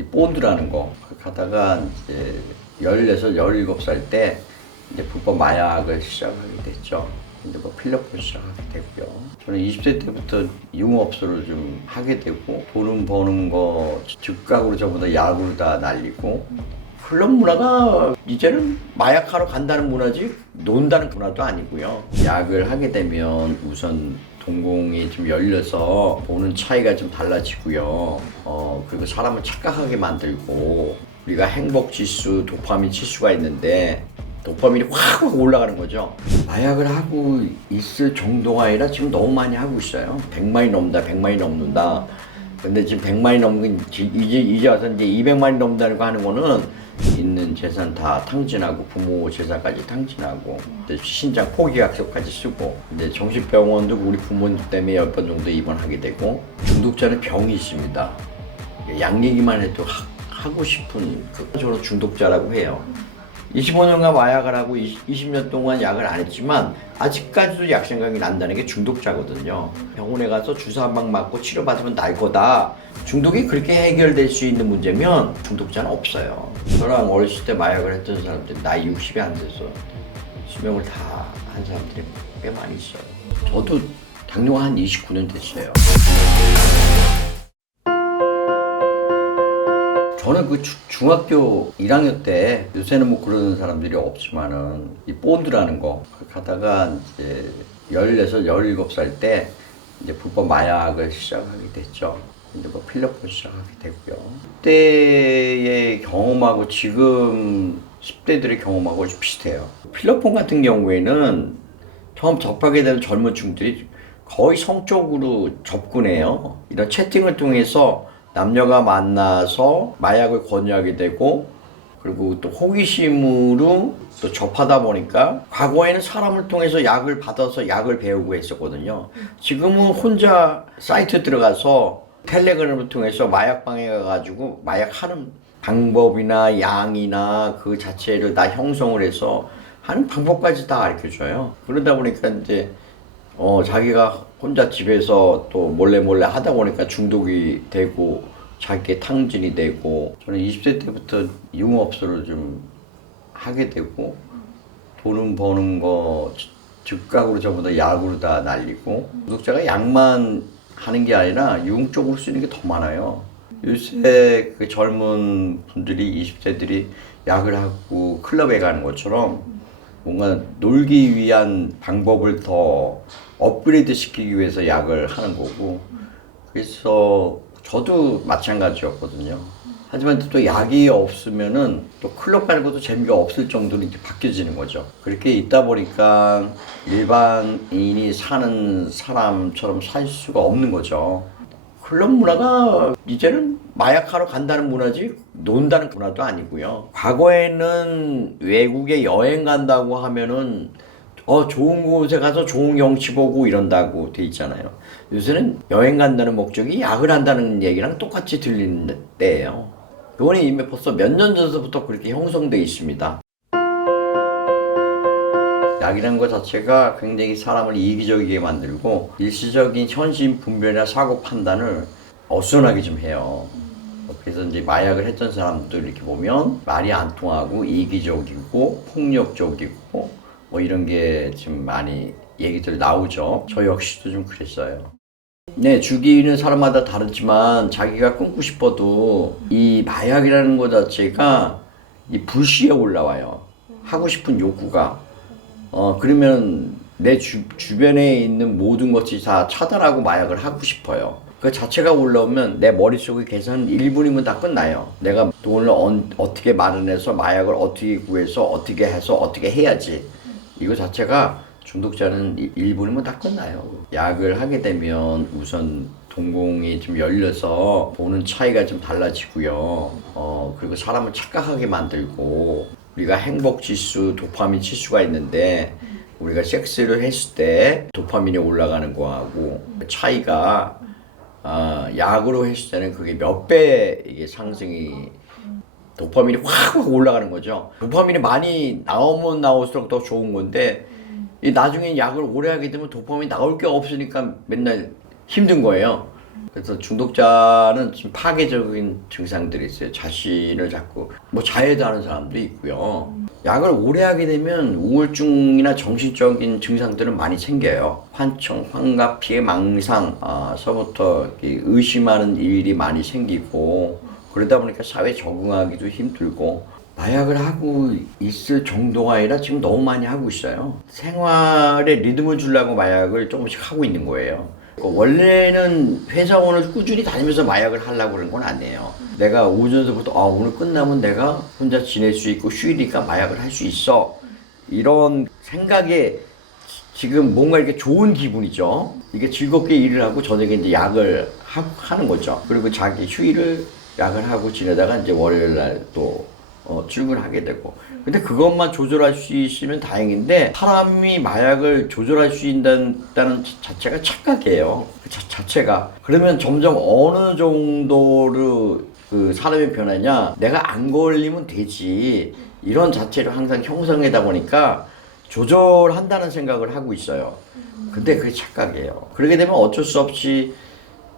이 본드라는 거 가다가 이제 16, 17살 때 이제 불법 마약을 시작하게 됐죠. 이제 뭐 필러폰 시작하게 됐고요. 저는 20대 때부터 유흥업소를 좀 하게 되고 돈은 버는 거 즉각으로 전부 다 약으로 다 날리고 클럽 문화가 이제는 마약하러 간다는 문화지 논다는 문화도 아니고요. 약을 하게 되면 우선 동공이 좀 열려서 보는 차이가 좀 달라지고요. 그리고 사람을 착각하게 만들고 우리가 행복 지수, 도파민 지수가 있는데 도파민이 확 올라가는 거죠. 마약을 하고 있을 정도가 아니라 지금 너무 많이 하고 있어요. 100만이 넘는다, 100만이 넘는다. 근데 지금 100만이 넘는 이제 와서 이제 200만이 넘는다는 거 하는 거는 있는 재산 다 탕진하고 부모 재산까지 탕진하고 신장 포기약서까지 쓰고 근데 정신병원도 우리 부모님 때문에 10번 정도 입원하게 되고 중독자는 병이 있습니다. 약 얘기만 해도 하고 싶은 저는 중독자라고 해요. 25년간 마약을 하고 20년 동안 약을 안 했지만 아직까지도 약 생각이 난다는 게 중독자거든요. 병원에 가서 주사 한 방 맞고 치료받으면 날 거다. 중독이 그렇게 해결될 수 있는 문제면 중독자는 없어요. 저랑 어렸을 때 마약을 했던 사람들 나이 60이 안 돼서 수명을 다 한 사람들이 꽤 많이 있어요. 저도 당뇨가 한 29년 됐어요. 저는 그 중학교 1학년 때 요새는 뭐 그러는 사람들이 없지만은 이 본드라는 거 가다가 이제 16, 17살 때 이제 불법 마약을 시작하게 됐죠. 이제 뭐 필러폰 시작하게 됐고요. 그때의 경험하고 지금 10대들의 경험하고 좀 비슷해요. 필러폰 같은 경우에는 처음 접하게 되는 젊은 층들이 거의 성적으로 접근해요. 이런 채팅을 통해서 남녀가 만나서 마약을 권유하게 되고 그리고 또 호기심으로 또 접하다 보니까 과거에는 사람을 통해서 약을 받아서 약을 배우고 했었거든요. 지금은 혼자 사이트 들어가서 텔레그램을 통해서 마약방에 가가지고 마약하는 방법이나 양이나 그 자체를 다 형성을 해서 하는 방법까지 다 가르쳐줘요. 그러다 보니까 이제 자기가 혼자 집에서 또 몰래 하다 보니까 중독이 되고 자기의 탕진이 되고 저는 20대 때부터 유흥업소를 좀 하게 되고 돈은 버는 거 즉각으로 전부 다 약으로 다 날리고 구독자가 약만 하는 게 아니라 유흥 쪽으로 쓰는 게 더 많아요. 요새 그 젊은 분들이 20대들이 약을 하고 클럽에 가는 것처럼 뭔가 놀기 위한 방법을 더 업그레이드 시키기 위해서 약을 하는 거고 그래서 저도 마찬가지였거든요. 하지만 또 약이 없으면은 또 클럽 가는 것도 재미가 없을 정도로 이렇게 바뀌어지는 거죠. 그렇게 있다 보니까 일반인이 사는 사람처럼 살 수가 없는 거죠. 클럽 문화가 이제는 마약하러 간다는 문화지 논다는 문화도 아니고요. 과거에는 외국에 여행 간다고 하면은 좋은 곳에 가서 좋은 경치 보고 이런다고 돼 있잖아요. 요새는 여행 간다는 목적이 약을 한다는 얘기랑 똑같이 들리는 때예요. 그거는 이미 벌써 몇 년 전부터 그렇게 형성돼 있습니다. 약이라는 것 자체가 굉장히 사람을 이기적이게 만들고 일시적인 현실 분별이나 사고 판단을 어수선하게 좀 해요. 그래서 이제 마약을 했던 사람들 이렇게 보면 말이 안 통하고 이기적이고 폭력적이고 뭐 이런 게 좀 많이 얘기들 나오죠. 저 역시도 좀 그랬어요. 네, 죽이는 사람마다 다르지만 자기가 끊고 싶어도 이 마약이라는 것 자체가 이 불시에 올라와요. 하고 싶은 욕구가. 그러면 내 주변에 있는 모든 것이 다 차단하고 마약을 하고 싶어요. 그 자체가 올라오면 내 머릿속의 계산 1분이면 다 끝나요. 내가 돈을 어떻게 마련해서 마약을 어떻게 구해서 어떻게 해서 어떻게 해야지. 이거 자체가 중독자는 1분이면 다 끝나요. 약을 하게 되면 우선 동공이 좀 열려서 보는 차이가 좀 달라지고요. 그리고 사람을 착각하게 만들고 우리가 행복 지수, 도파민 지수가 있는데 우리가 섹스를 했을 때 도파민이 올라가는 거하고 차이가 약으로 했을 때는 그게 몇 배 이게 상승이 도파민이 확 올라가는 거죠. 도파민이 많이 나오면 나올수록 더 좋은 건데 나중에 약을 오래 하게 되면 도파민이 나올 게 없으니까 맨날 힘든 거예요. 그래서 중독자는 좀 파괴적인 증상들이 있어요. 자신을 자꾸 뭐 자해하는 사람도 있고요. 약을 오래 하게 되면 우울증이나 정신적인 증상들은 많이 생겨요. 환청, 환각, 피해, 망상, 서부터 의심하는 일이 많이 생기고 그러다 보니까 사회에 적응하기도 힘들고 마약을 하고 있을 정도가 아니라 지금 너무 많이 하고 있어요. 생활에 리듬을 주려고 마약을 조금씩 하고 있는 거예요. 원래는 회사원을 꾸준히 다니면서 마약을 하려고 그런 건 아니에요. 내가 오전서부터 오늘 끝나면 내가 혼자 지낼 수 있고 쉬니까 마약을 할 수 있어. 이런 생각에 지금 뭔가 이렇게 좋은 기분이죠. 이게 즐겁게 일을 하고 저녁에 이제 약을 하는 거죠. 그리고 자기 휴일을 약을 하고 지내다가 이제 월요일 날 또 출근하게 되고. 근데 그것만 조절할 수 있으면 다행인데 사람이 마약을 조절할 수 있다는 자체가 착각이에요. 그 자체가. 그러면 점점 어느 정도로 그 사람이 변하냐? 내가 안 걸리면 되지. 이런 자체를 항상 형성하다 보니까 조절한다는 생각을 하고 있어요. 근데 그게 착각이에요. 그러게 되면 어쩔 수 없이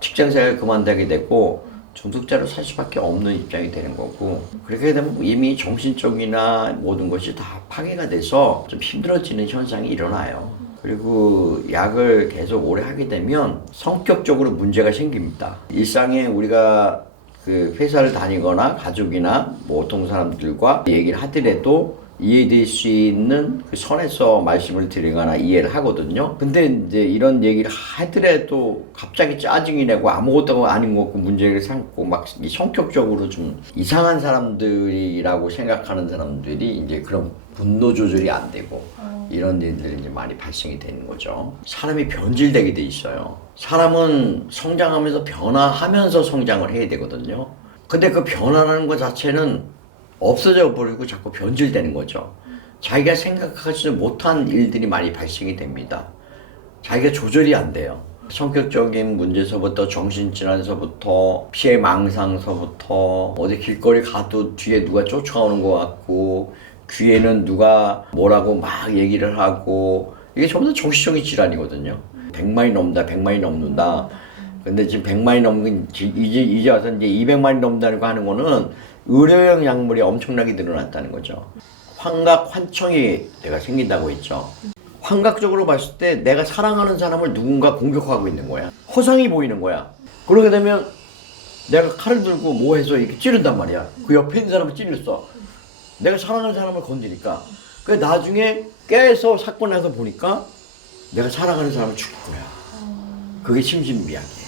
직장생활을 그만두게 되고 중독자로 살 수밖에 없는 입장이 되는 거고, 그렇게 되면 이미 정신적이나 모든 것이 다 파괴가 돼서 좀 힘들어지는 현상이 일어나요. 그리고 약을 계속 오래 하게 되면 성격적으로 문제가 생깁니다. 일상에 우리가 그 회사를 다니거나 가족이나 뭐 보통 사람들과 얘기를 하더라도 이해될 수 있는 그 선에서 말씀을 드리거나 이해를 하거든요. 근데 이제 이런 얘기를 하더라도 갑자기 짜증이 나고 아무것도 아닌 것 같고 문제를 삼고 막 성격적으로 좀 이상한 사람들이라고 생각하는 사람들이 이제 그런 분노 조절이 안 되고 이런 일들이 이제 많이 발생이 되는 거죠. 사람이 변질되게 돼 있어요. 사람은 성장하면서 변화하면서 성장을 해야 되거든요. 근데 그 변화라는 것 자체는 없어져 버리고 자꾸 변질되는 거죠. 자기가 생각하지 못한 일들이 많이 발생이 됩니다. 자기가 조절이 안 돼요. 성격적인 문제서부터 정신질환서부터 피해 망상서부터 어디 길거리 가도 뒤에 누가 쫓아오는 것 같고 귀에는 누가 뭐라고 막 얘기를 하고 이게 전부 다 정신적인 질환이거든요. 100만이 넘는다, 100만이 넘는다. 근데 지금 100만이 넘는 이제 와서 이제 200만이 넘는다고 하는 거는 의료용 약물이 엄청나게 늘어났다는 거죠. 환각, 환청이 내가 생긴다고 했죠. 환각적으로 봤을 때 내가 사랑하는 사람을 누군가 공격하고 있는 거야. 허상이 보이는 거야. 그러게 되면 내가 칼을 들고 뭐 해서 이렇게 찌른단 말이야. 그 옆에 있는 사람을 찔렀어. 내가 사랑하는 사람을 건드니까. 그 나중에 깨서 사건 나서 보니까 내가 사랑하는 사람을 죽인 거야. 그게 심신미약이에요.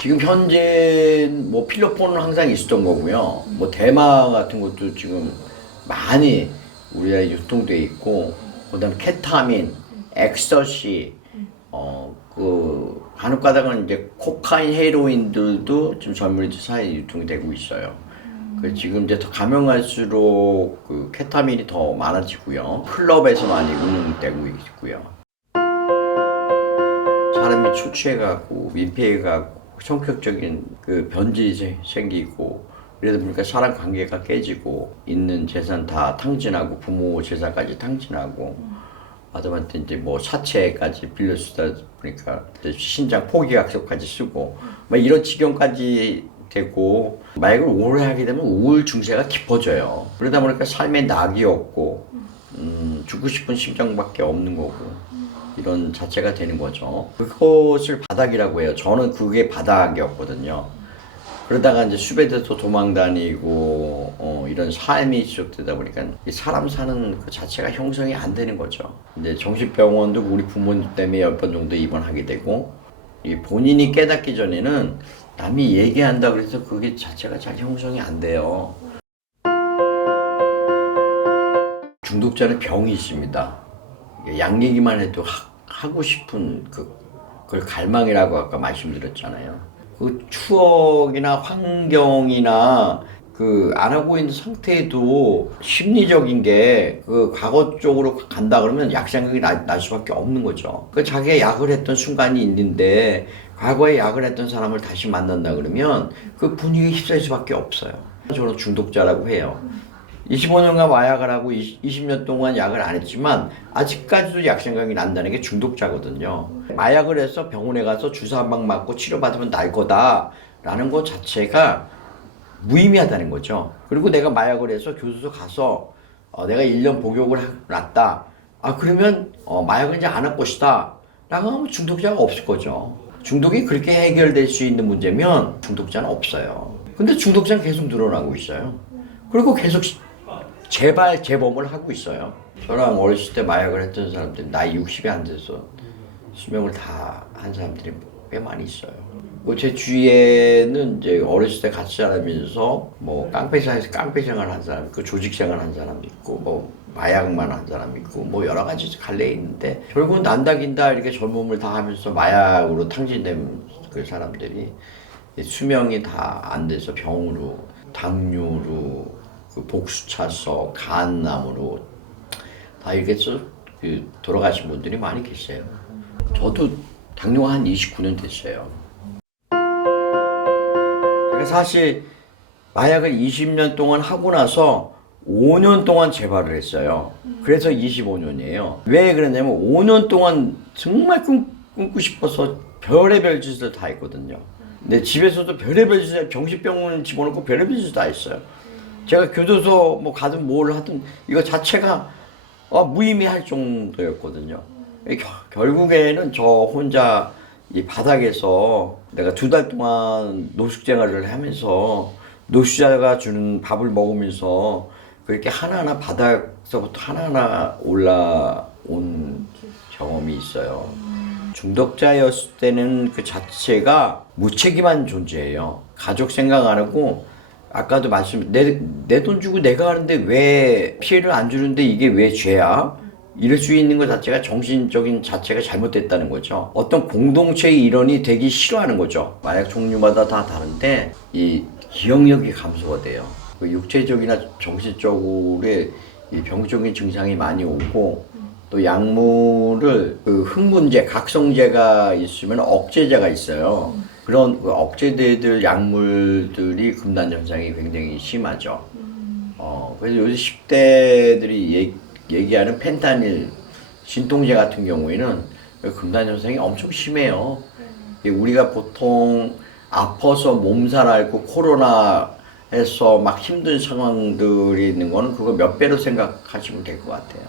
지금 현재 뭐 필로폰은 항상 있었던 거고요. 뭐 대마 같은 것도 지금 많이 우리나라에 유통돼 있고, 그다음에 케타민, 엑서시, 그 간혹가다가는 이제 코카인, 헤로인들도 지금 젊은이들 사이에 유통이 되고 있어요. 그 지금 이제 더 가명할수록 그 케타민이 더 많아지고요. 클럽에서 많이 운영되고 있고요. 사람이 초취해가고 민폐해가고 성격적인 그 변질이 생기고 그러다 보니까 사람 관계가 깨지고 있는 재산 다 탕진하고 부모 재산까지 탕진하고 아들한테 이제 뭐 사채까지 빌려 쓰다 보니까 신장 포기약서까지 쓰고 막 이런 지경까지 되고, 마약을 오래 하게 되면 우울 증세가 깊어져요. 그러다 보니까 삶에 낙이 없고 죽고 싶은 심정밖에 없는 거고 이런 자체가 되는 거죠. 그것을 바닥이라고 해요. 저는 그게 바닥이었거든요. 그러다가 이제 수배돼서 도망다니고 이런 삶이 지속되다 보니까 사람 사는 그 자체가 형성이 안 되는 거죠. 이제 정신병원도 우리 부모님 때문에 10번 정도 입원하게 되고, 이 본인이 깨닫기 전에는 남이 얘기한다 그래서 그게 자체가 잘 형성이 안 돼요. 중독자는 병이 있습니다. 약 얘기만 해도 하고 싶은 그걸 갈망이라고 아까 말씀드렸잖아요. 그 추억이나 환경이나 그 안 하고 있는 상태에도 심리적인 게 그 과거 쪽으로 간다 그러면 약 생각이 날 수밖에 없는 거죠. 그 자기가 약을 했던 순간이 있는데 과거에 약을 했던 사람을 다시 만난다 그러면 그 분위기에 휩싸일 수밖에 없어요. 저는 중독자라고 해요. 25년간 마약을 하고 20년 동안 약을 안 했지만 아직까지도 약 생각이 난다는 게 중독자거든요. 마약을 해서 병원에 가서 주사 한 방 맞고 치료받으면 날 거다라는 것 자체가 무의미하다는 거죠. 그리고 내가 마약을 해서 교도소 가서 내가 1년 복역을 났다. 그러면 마약은 이제 안 할 것이다. 라고 하면 중독자가 없을 거죠. 중독이 그렇게 해결될 수 있는 문제면 중독자는 없어요. 근데 중독자는 계속 늘어나고 있어요. 그리고 계속 재범을 하고 있어요. 저랑 어렸을 때 마약을 했던 사람들 나이 60이 안 돼서 수명을 다 한 사람들이 꽤 많이 있어요. 제 주위에는 이제 어렸을 때 같이 자라면서 뭐 깡패사에서 깡패 생활한 사람 있고 조직 생활한 사람 있고 뭐 마약만 한 사람 있고 뭐 여러 가지 갈래 있는데 결국은 난다긴다 이렇게 젊음을 다 하면서 마약으로 탕진된 그 사람들이 수명이 다 안 돼서 병으로 당뇨로 그 복수차서 간암으로 다 이렇게 돌아가신 분들이 많이 계세요. 저도 당뇨가 한 29년 됐어요. 그러니까 사실 마약을 20년 동안 하고 나서 5년 동안 재발을 했어요. 그래서 25년이에요. 왜 그러냐면 5년 동안 정말 끊고 싶어서 별의별 짓을 다 했거든요. 근데 집에서도 별의별 짓을 정신병원 집어넣고 별의별 짓을 다 했어요. 제가 교도소 뭐 가든 뭘 하든 이거 자체가 무의미할 정도였거든요. 결국에는 저 혼자 이 바닥에서 내가 2달 동안 노숙생활을 하면서 노숙자가 주는 밥을 먹으면서 그렇게 하나하나 바닥서부터 하나하나 올라온 경험이 있어요. 중독자였을 때는 그 자체가 무책임한 존재예요. 가족 생각 안 하고 아까도 내 돈 주고 내가 하는데 왜 피해를 안 주는데 이게 왜 죄야? 이럴 수 있는 것 자체가 정신적인 자체가 잘못됐다는 거죠. 어떤 공동체의 일원이 되기 싫어하는 거죠. 마약 종류마다 다 다른데 이 기억력이 감소가 돼요. 그 육체적이나 정신적으로의 이 병적인 증상이 많이 오고 또 약물을 그 흥분제, 각성제가 있으면 억제제가 있어요. 그런 그 억제제들 약물들이 금단 현상이 굉장히 심하죠. 그래서 요즘 10대들이 얘기하는 펜타닐 진통제 같은 경우에는 금단 현상이 엄청 심해요. 우리가 보통 아파서 몸살 앓고 코로나에서 막 힘든 상황들이 있는 거는 그거 몇 배로 생각하시면 될 것 같아요.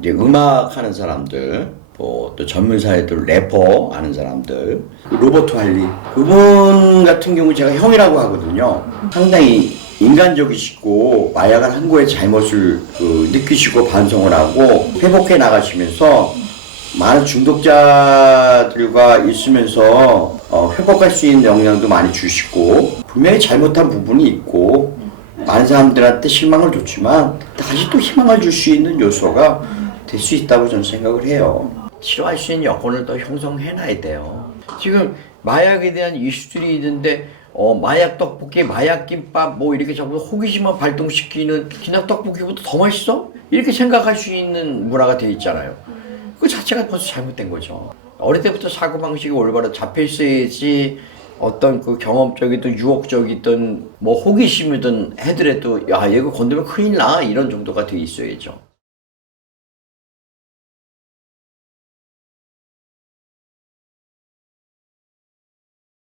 이제 음악 하는 사람들, 또 전문 사회들 래퍼 하는 사람들, 로버트 할리 그분 같은 경우 제가 형이라고 하거든요. 상당히 인간적이시고 마약을 한 거에 잘못을 느끼시고 반성을 하고 회복해 나가시면서 많은 중독자들과 있으면서 회복할 수 있는 영향도 많이 주시고 분명히 잘못한 부분이 있고 많은 사람들한테 실망을 줬지만 다시 또 희망을 줄 수 있는 요소가 될 수 있다고 저는 생각을 해요. 치료할 수 있는 여건을 더 형성해놔야 돼요. 지금 마약에 대한 이슈들이 있는데 마약 떡볶이, 마약 김밥 뭐 이렇게 자꾸 호기심을 발동시키는 그냥 떡볶이보다 더 맛있어? 이렇게 생각할 수 있는 문화가 돼 있잖아요. 그 자체가 벌써 잘못된 거죠. 어릴 때부터 사고방식이 올바로 잡혀 있어야지 어떤 그 경험적이든 유혹적이든 뭐 호기심이든 해더라도 야 얘가 건드면 큰일 나 이런 정도가 돼 있어야죠.